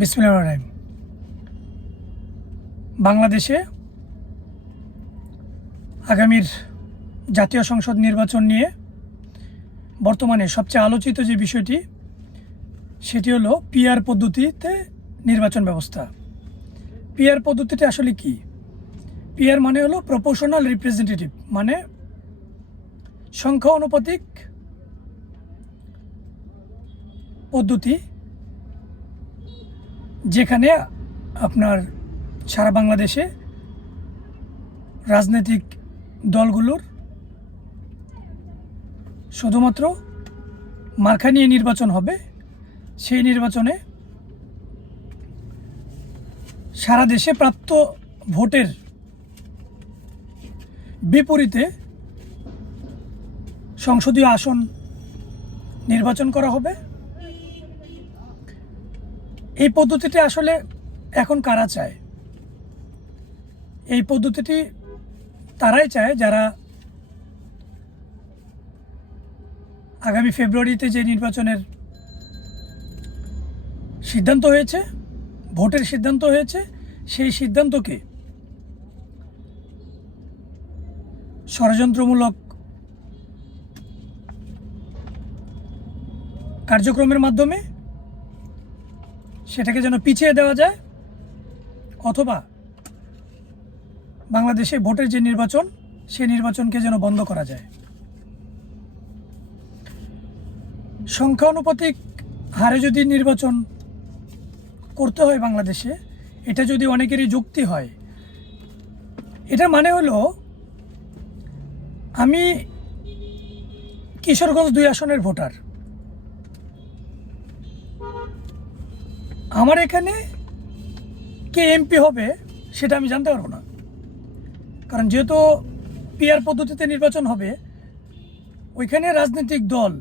বিসমিল্লাহির রহমানির রহিম। বাংলাদেশে আগামীর জাতীয় সংসদ নির্বাচন নিয়ে বর্তমানে সবচেয়ে আলোচিত যে বিষয়টি সেটি হলো পিআর পদ্ধতিতে নির্বাচন ব্যবস্থা। পিআর পদ্ধতিটা আসলে কি? পিআর মানে হলো প্রপোর্শনাল রিপ্রেজেন্টেটিভ, মানে সংখ্যা অনুপাতিক পদ্ধতি, যেখানে আপনার সারা বাংলাদেশে রাজনৈতিক দলগুলোর শুধুমাত্র মার্কা নিয়ে নির্বাচন হবে। সেই নির্বাচনে সারা দেশে প্রাপ্ত ভোটের বিপরীতে সংসদীয় আসন নির্বাচন করা হবে। এই পদ্ধতিটি আসলে এখন কারা চায়? এই পদ্ধতিটি তারাই চায় যারা আগামী ফেব্রুয়ারিতে যে নির্বাচনের সিদ্ধান্ত হয়েছে, ভোটের সিদ্ধান্ত হয়েছে, সেই সিদ্ধান্তকে ষড়যন্ত্রমূলক কার্যক্রমের মাধ্যমে সেটাকে যেন পিছিয়ে দেওয়া যায়, অথবা বাংলাদেশে ভোটের যে নির্বাচন সেই নির্বাচনকে যেন বন্ধ করা যায়। সংখ্যানুপাতিক হারে যদি নির্বাচন করতে হয় বাংলাদেশে, এটা যদি অনেকেরই যুক্তি হয়, এটার মানে হলো আমি কিশোরগঞ্জ 2 আসনের ভোটার, আমার এখানে কে এমপি হবে সেটা আমি জানতে পারবো না, কারণ যেহেতু পিআর পদ্ধতিতে নির্বাচন হবে, ওইখানে রাজনৈতিক দল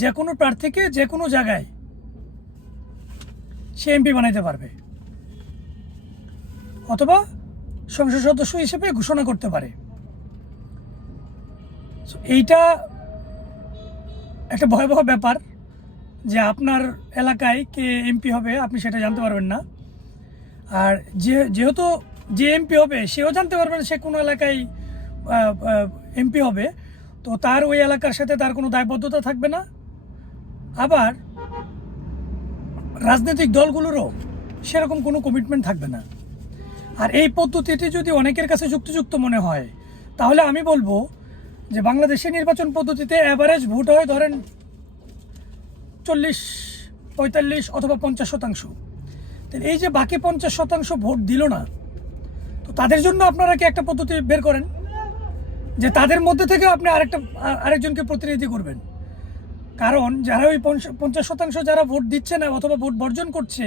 যে কোনো প্রার্থীকে যে কোনো জায়গায় সে এমপি বানাইতে পারবে, অথবা সংসদ সদস্য হিসেবে ঘোষণা করতে পারে। এইটা একটা ভয়াবহ ব্যাপার যে আপনার এলাকায় কে এমপি হবে আপনি সেটা জানতে পারবেন না, আর যেহেতু যে এমপি হবে সেও জানতে পারবে না সে কোনো এলাকায় এমপি হবে, তো তার ওই এলাকার সাথে তার কোনো দায়বদ্ধতা থাকবে না। আবার রাজনৈতিক দলগুলোরও সেরকম কোনো কমিটমেন্ট থাকবে না। আর এই পদ্ধতিটি যদি অনেকের কাছে যুক্তিযুক্ত মনে হয়, তাহলে আমি বলবো যে বাংলাদেশের নির্বাচন পদ্ধতিতে অ্যাভারেজ ভোট হয় ধরেন 40, 45 অথবা 50%। তাহলে এই যে বাকি 50% ভোট দিল না, তো তাদের জন্য আপনারা কি একটা পদ্ধতি বের করেন যে তাদের মধ্যে থেকে আপনি আরেকজনকে প্রতিনিধি করবেন। কারণ যারা ওই 50% যারা ভোট দিচ্ছে না অথবা ভোট বর্জন করছে,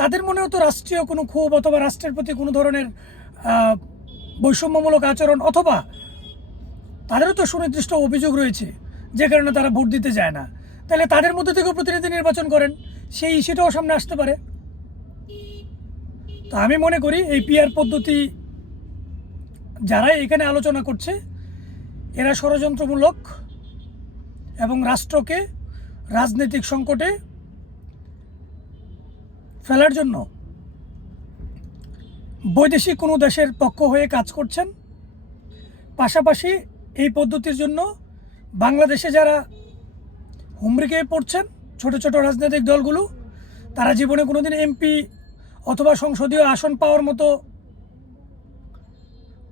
তাদের মনেও তো রাষ্ট্রীয় কোনো ক্ষোভ অথবা রাষ্ট্রের প্রতি কোনো ধরনের বৈষম্যমূলক আচরণ, অথবা তাদেরও তো সুনির্দিষ্ট অভিযোগ রয়েছে যে কারণে তারা ভোট দিতে যায় না। তাহলে তাদের মধ্যে থেকেও প্রতিনিধি নির্বাচন করেন, সেই ইস্যুটাও সামনে আসতে পারে। তো আমি মনে করি এই পিআর পদ্ধতি যারাই এখানে আলোচনা করছে, এরা ষড়যন্ত্রমূলক এবং রাষ্ট্রকে রাজনৈতিক সংকটে ফেলার জন্য বৈদেশিক কোনো দেশের পক্ষ হয়ে কাজ করছেন। পাশাপাশি এই পদ্ধতির জন্য বাংলাদেশে যারা হুমড়িকে পড়ছেন, ছোট ছোট রাজনৈতিক দলগুলো, তারা জীবনে কোনোদিন এমপি অথবা সংসদীয় আসন পাওয়ার মতো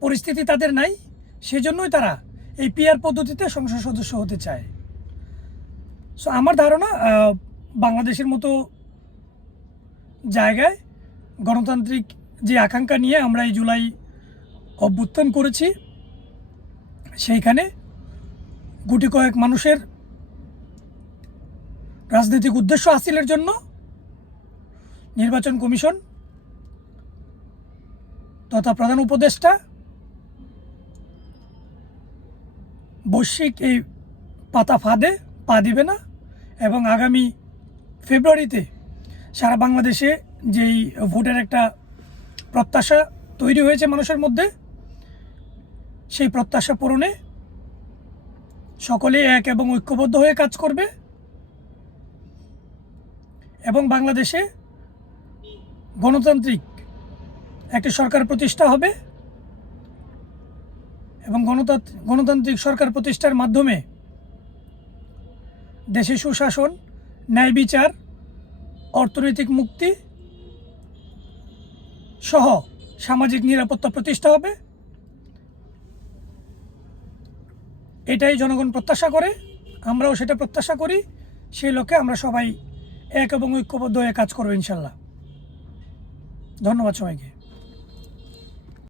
পরিস্থিতি তাদের নাই, সেজন্যই তারা এই পিআর পদ্ধতিতে সংসদ সদস্য হতে চায়। সো আমার ধারণা বাংলাদেশের মতো জায়গায় গণতান্ত্রিক যে আকাঙ্ক্ষা নিয়ে আমরা এই জুলাই অভ্যুত্থান করেছি, সেইখানে গুটি কয়েক মানুষের রাজনৈতিক উদ্দেশ্য হাসিলের জন্য নির্বাচন কমিশন তথা প্রধান উপদেষ্টা বৈশ্বিক এই পাতা ফাঁদে পা দিবে না, এবং আগামী ফেব্রুয়ারিতে সারা বাংলাদেশে যেই ভোটের একটা প্রত্যাশা তৈরি হয়েছে মানুষের মধ্যে, সেই প্রত্যাশা পূরণে সকলেই এক এবং ঐক্যবদ্ধ হয়ে কাজ করবে, এবং বাংলাদেশে গণতান্ত্রিক একটি সরকার প্রতিষ্ঠা হবে এবং গণতান্ত্রিক সরকার প্রতিষ্ঠার মাধ্যমে দেশে সুশাসন, ন্যায় বিচার, অর্থনৈতিক মুক্তি সহ সামাজিক নিরাপত্তা প্রতিষ্ঠা হবে। এটাই জনগণ প্রত্যাশা করে, আমরাও সেটা প্রত্যাশা করি। সেই লক্ষ্যে আমরা সবাই এক এবং ঐক্যবদ্ধ হয়ে কাজ করব ইনশাল্লাহ। ধন্যবাদ সবাইকে।